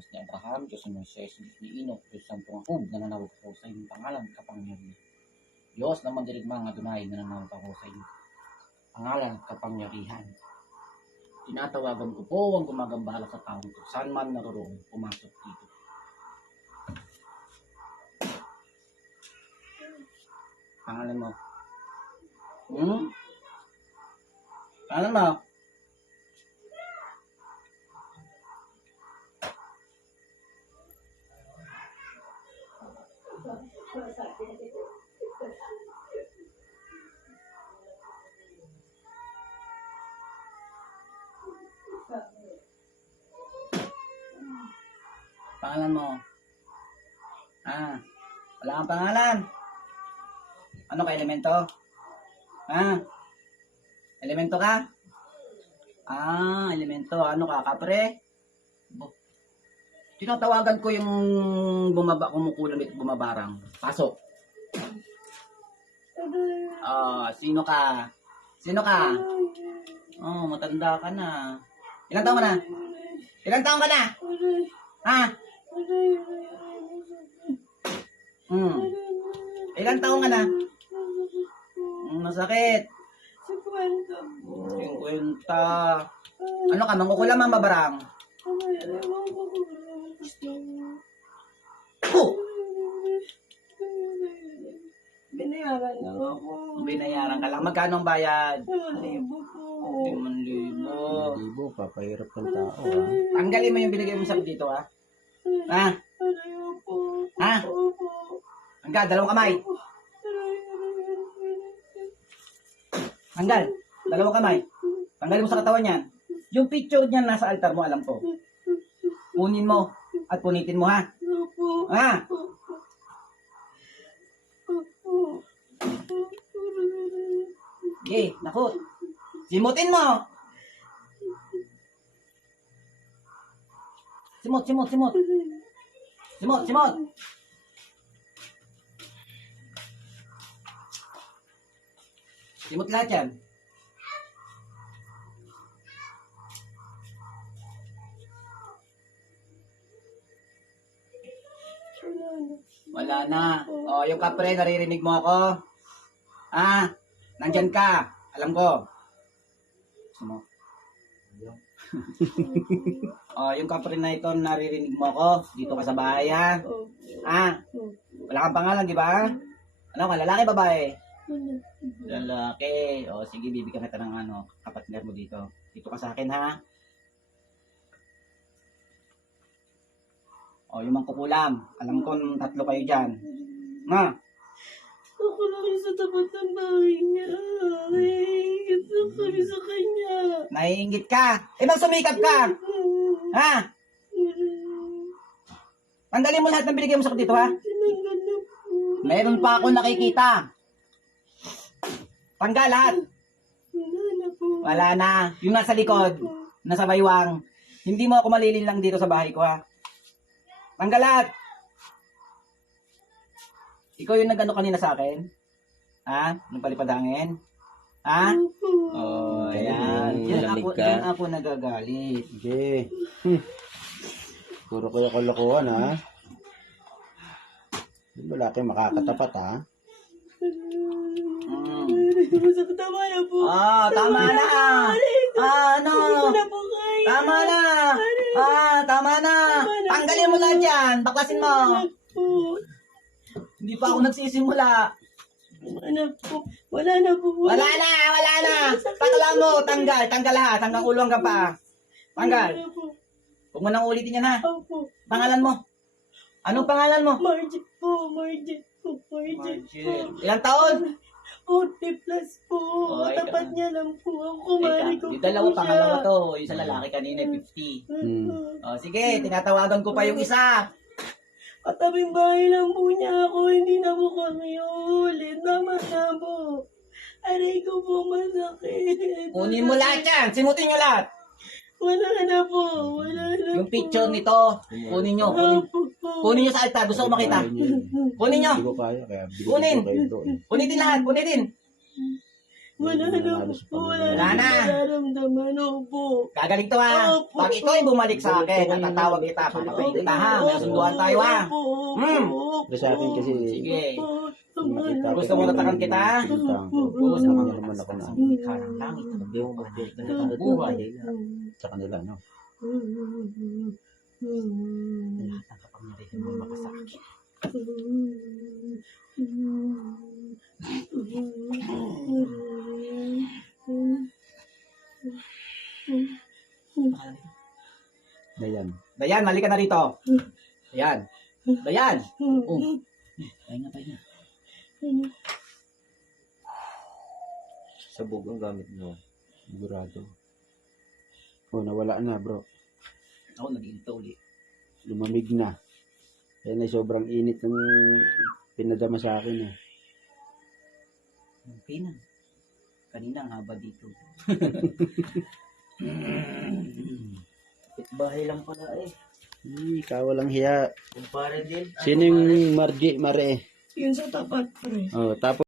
Diyos ni Abraham, Diyos ni Moises, Diyos ni Enoch, Diyos ng Pangakub, na nanawag ko sa iyong pangalan, kapangyarihan. Diyos na mandirigmang adunay, na nanawag ako sa iyong pangalan at kapangyarihan. Tinatawagan ko po ang gumagambala sa taong ito. Saan man naroon, pumasok dito. Pangalan mo. Hmm? Pangalan mo. Pangalan mo. Ah, wala kang pangalan. Ano ka, elemento? Ah, elemento ka? Ah, elemento. Ano ka, kapre? Bo- Tinatawagan ko yung bumaba, kumukulamit, bumabarang. Pasok. Ah, sino ka? Sino ka? Oh, matanda ka na. Ilang taon ka na? Ilang taon ka na? Ha? Hmm. Ilang taon ka na? Hmm, masakit. Sa kwento. Yung kwenta. Ano ka, mangkukulam ang mabarang? Oh! Binayaran lang ako. Binayaran ka lang. Magkano ang bayad? Libo po. Limang libo. Libo, papahirap ng tao. ah. Tanggalin mo yung binigay mo sa dito, ha? Ha? Po. Ha? Opo. Tanggal, dalawang kamay. Tanggal, dalawang kamay. Tanggalin mo sa katawan niyan. Yung picture niyan nasa altar mo, alam ko. Kunin mo at punitin mo, ha? Opo. Ha? Opo. Okay, nakot. Simutin mo. Simot, simot, simot. Simot, simot. Simot lahat yan. Wala na. O, yung kapre, naririnig mo ako? Ah, nandyan ka. Alam ko. Gusto mo? o, yung kapre na ito, naririnig mo ako. Dito ka sa bahay, ha? Ah, wala kang pangalan, di ba? Ano ka, lalaki, babae? Lalaki. O, sige, bibigyan kita ng ano, kapatner mo dito. Dito ka sa akin, ha? O, yung mangkukulam. Alam ko, tatlo kayo dyan. Ma, Ako lang yung sa tapat ng bahay niya. Naiingit lang kami sa kanya. naiingit ka. Eh, magsumikap ka. Ha? Tanggalin mo lahat ng binigay mo sa dito, ha? Tinanggal na po. Meron pa ako nakikita. Tanggal lahat. Wala na po. Wala na. Yung nasa likod, nasa baywang. Hindi mo ako malilin lang dito sa bahay ko, ha? Tanggal lahat. Ikaw yung nagano kanina sa akin? Ha? Nung palipadangin? Ha? Oh, ayan. Diyan ako, diyan ako nagagalit. Sige. Hmm. Puro kayo kalokohan, ha? Wala kayong makakatapat, ha? Mm. Masakit tama na po. Ah, tama na. Ah, ano? Hindi ko na kaya. Tama na. Ah, tama na. Tanggalin mo lahat yan. Baklasin mo. Po. Hindi pa ako nagsisimula. Wala na po. Wala na po. Wala na, wala na. Takla mo, tanggal. Tanggal lahat. Hanggang ulo hanggang pa. Tanggal. Wala po. Huwag mo nang ulitin yan ha. Opo. Pangalan mo. Anong pangalan mo? Margit po. Margit po. Margit po. Ilang taon? 40 plus po. Niya lang po. Ang kumari ko Yung po dalawa, siya. pangalawa to. Yung sa lalaki kanina, 50. Hmm. Oh, sige, tinatawagan ko pa yung isa. Katabing bahay lang po niya ako. Hindi na po kami ulit. Tama na po. Aray ko po masakit. Kunin mo lahat yan. Simutin nyo lahat. Wala na po. Wala na Yung po. picture nito, kunin nyo. Kunin, Opo po. kunin nyo sa altar. Gusto ko makita. Kunin nyo. Hindi ko kaya, kaya Kunin. ko lahat. Punitin. Wala na po. Wala Wala na. na. Nararamdaman po. Gagaling to ha. Opo. Pag ikaw ay bumalik sa akin at tatawag kita, papatayin kita ha. May sunduan tayo ha. Opo, opo, Hmm. opo. Sa akin kasi, Sige. Opo, nakita ko Gusto mo yung natakan kita? Oo, Sa mga naman ako na, sa likha ng langit. Ang Diyos mo, ng buhay. sa kanila, no? Lahat ng kapangyarihan mo makasakit. Dayan. Dayan, mali ka na rito. Dayan. Dayan. Oh. Pahinga, pahinga. Sabog ang gamit mo. Sigurado. Oh, nawala na, bro. Ako, nag-into ulit. Lumamig na. Kaya na sobrang init ng pinadama sa akin eh. Okay na. Kanina ang haba dito. Bahay lang pala eh. Ay, ikaw walang hiya. Kumpare din. Sino yung Margie Mare? Yun sa tapat, pre. Oh, tapos